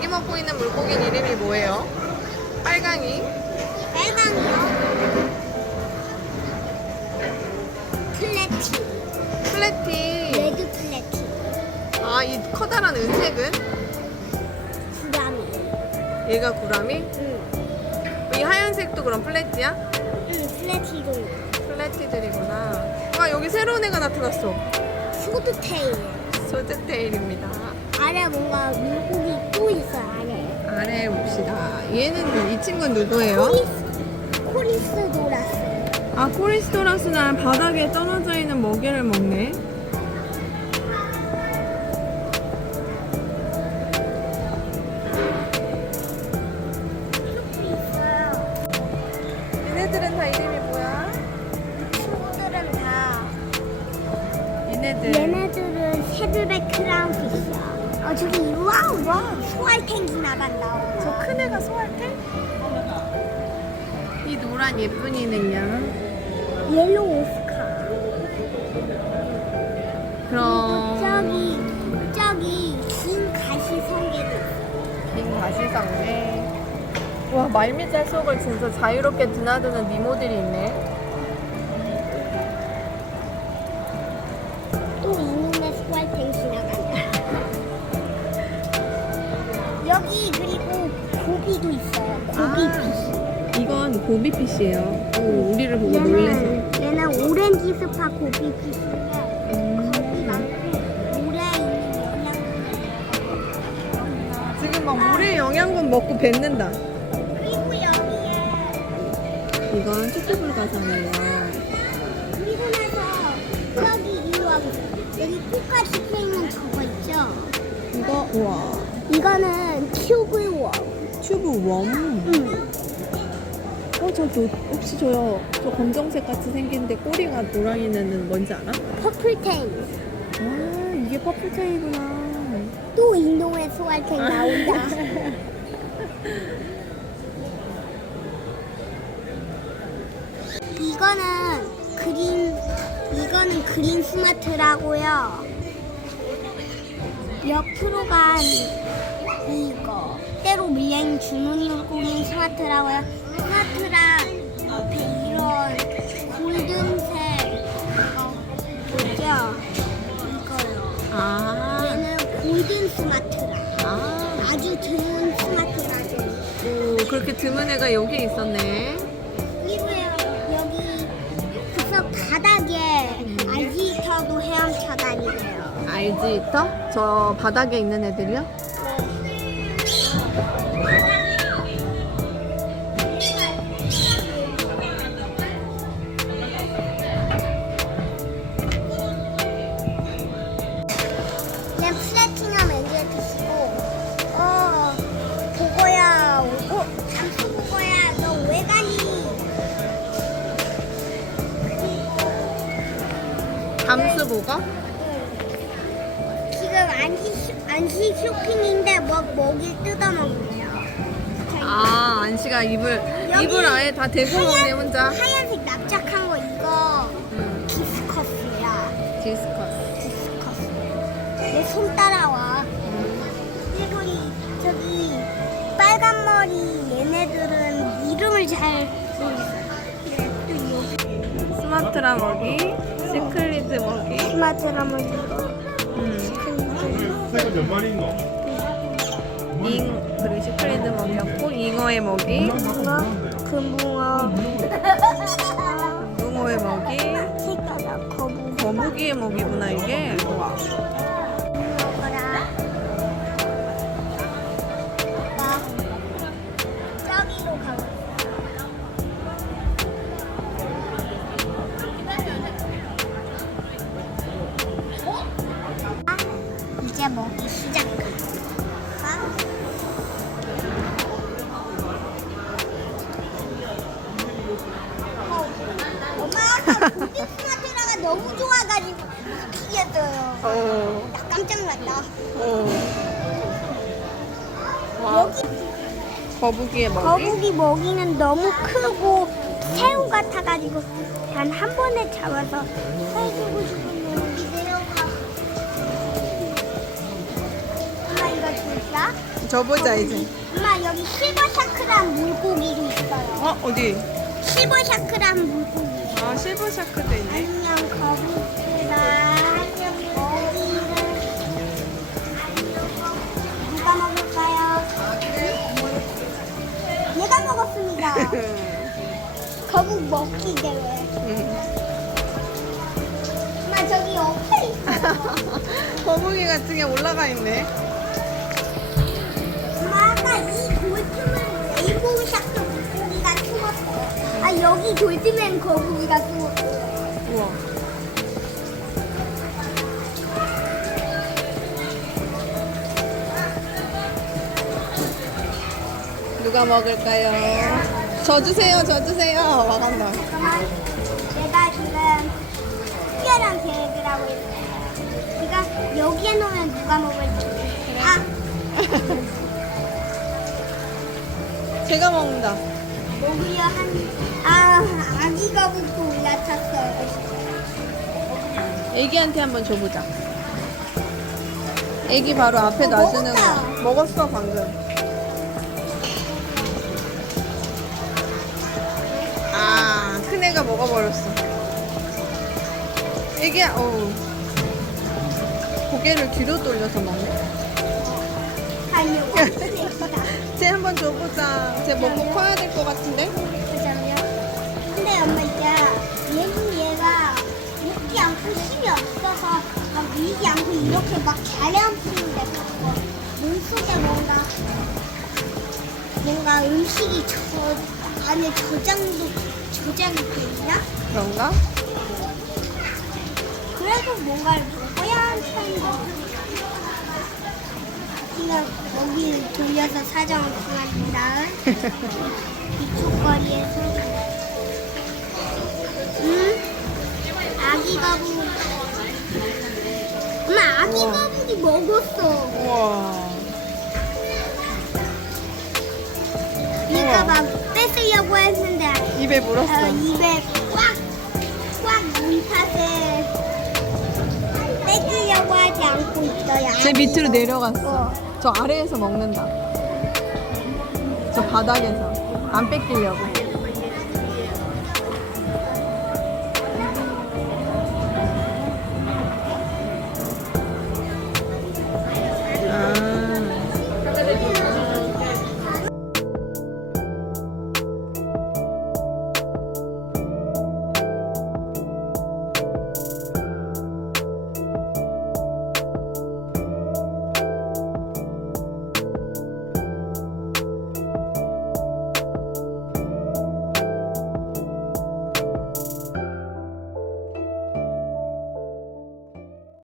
먹고 있는 물고기 이름이 뭐예요? 빨강이. 빨강이요. 플래티. 플래티. 레드 플래티. 아, 이 커다란 은색은? 구라미. 얘가 구라미? 응. 이 하얀색도 그럼 플래티야? 응, 플래티도 있고. 플래티들이구나. 와, 여기 새로운 애가 나타났어. 소드테일. 소드테일입니다. 아래 뭔가 물고기 봅시다. 얘는, 이 친구는 누구예요? 코리스, 코리스 도라스. 아, 코리스토라스는 바닥에 떨어져 있는 먹이를 먹네. 있어요. 얘네들은 다 이름이 뭐야? 친구들은 다. 얘네들. 얘네들은 새들의 크라운피쉬야. 어, 저기, 와우, 와우. 소알탱기 나간다. 저큰 애가 소할테? 이 노란 예쁜이는요? 옐로우 오스카. 그럼 저기 저기 긴 가시 성게도 있어요. 긴 가시성네. 와 말미잘 속을 진짜 자유롭게 드나드는 니모들이 있네. 고비 아. 이건 고비피쉬예요. 오, 우리를 보고 놀래서. 얘는 얘는 오렌지 스파 고비 피시인데 겁이 많고 물에 있는 영양분이 지금 막 물의 영양분 먹고 뱉는다. 그리고 여기에 이건 초코불 가사네요. 그리고 나서 이리 와 여기 꽃같이 피어있는 저거 있죠? 이거 우와 이거는 큐브워. 튜브 웜. 응. 어, 저, 저 혹시 저요 저 검정색 같이 생긴데 꼬리가 노랑이 내는 뭔지 알아? 퍼플탱. 아 이게 퍼플테이구나. 또 인동의 소알탱 나온다. 이거는 그린 이거는 그린 스마트라고요. 옆으로 간 이거 밀려있는 주문이 물고기는 스마트라고요. 스마트랑 옆에 이런 골든색 이거 있죠? 이거요. 아, 얘는 골든 스마트라. 아, 아주 드문 스마트라죠. 오 그렇게 드문 애가 여기 있었네. 그리고요 여기 그래서 바닥에 알지터도 헤엄쳐 다니네요. 알지 있어? 저 바닥에 있는 애들이요? 피시고 어 보고야 어 잠수 보고야 너왜 가니? 감스보가? 지금 안식 쇼- 안식 쇼핑인데 뭐 먹이 뜯어먹네요. 아 안시가 입을 여기 입을 아예 다 대고 먹네 혼자. 하얀색 납작한 거 이거 음, 디스커스야. 디스커스. 디스커스. 내 손 따라와. 그리고 이 저기 빨간 머리 얘네들은 이름을 잘 모르겠어요. 네, 또 여기 스마트라 먹이, 시클리드 먹이. 스마트라면 이거. 음, 새가 몇 마리 있노? 잉 그리고 시클리드 먹이였고 잉어의 먹이, 금붕어, 붕어의 먹이. 거북이의 먹이구나 이게. 와. 스마트라가 너무 좋아가지고 미치겠어요. 어, 나 깜짝 놀랐다. 어. 와, 여기 거북이의 먹이. 거북이 먹이는 너무 크고 새우 같아가지고 단 한 번에 잡아서 해주고 싶은데 내려가. 엄마 이거 줄까? 줘보자 이제. 엄마 여기 실버 샤크란 물고기도 있어요. 어 어디? 실버 샤크란 물고기. 아 실버 샤크도 있네. 안녕 거북이라 안녕 어디를 누가 먹을까요? 얘가 먹었습니다. 거북 먹기 대회. 엄마 저기 옆에 있어. 거북이 같은 게 올라가 있네. 여기 돌틈엔 거북이가 숨었어. 우와. 누가 먹을까요? 저 주세요, 저 주세요. 와 간다. 잠깐만. 내가 지금 특별한 계획을 하고 있어요. 그러니까 여기에 놓으면 누가 먹을지. 아, 제가 먹는다. 먹으려 한, 아, 아기 거북도 올라탔어요. 애기한테 한번 줘보자. 애기 바로 앞에 어, 놔주는 먹었다. 거. 먹었어, 방금. 아, 큰 애가 먹어버렸어. 애기야, 어우. 고개를 뒤로 돌려서 먹네. 니다 쟤 한번 줘보자. 쟤 먹고 커야 될 것 같은데? 그러면. 근데 엄마 이제 얘는 얘가 먹지 않고 힘이 없어서 막 밀지 않고 이렇게 막 자연스러운 데 갖고 몸속에 뭔가 뭔가 음식이 저 안에 저장도 저장이 돼 있나? 그런가? 그래도 뭔가를 먹어야 하는 편이고 지금 여기 돌려서 사정을 구합니다 이쪽 거리에서 음? 아기 거북 엄마 아기 우와. 거북이 먹었어 우와. 얘가. 막 뺏으려고 했는데 입에 어, 물었어. 입에 꽉꽉 문 탓에 뺏기려고 하지 않고 있어요. 쟤 밑으로 내려갔어. 어. 저 아래에서 먹는다. 저 바닥에서. 안 뺏기려고.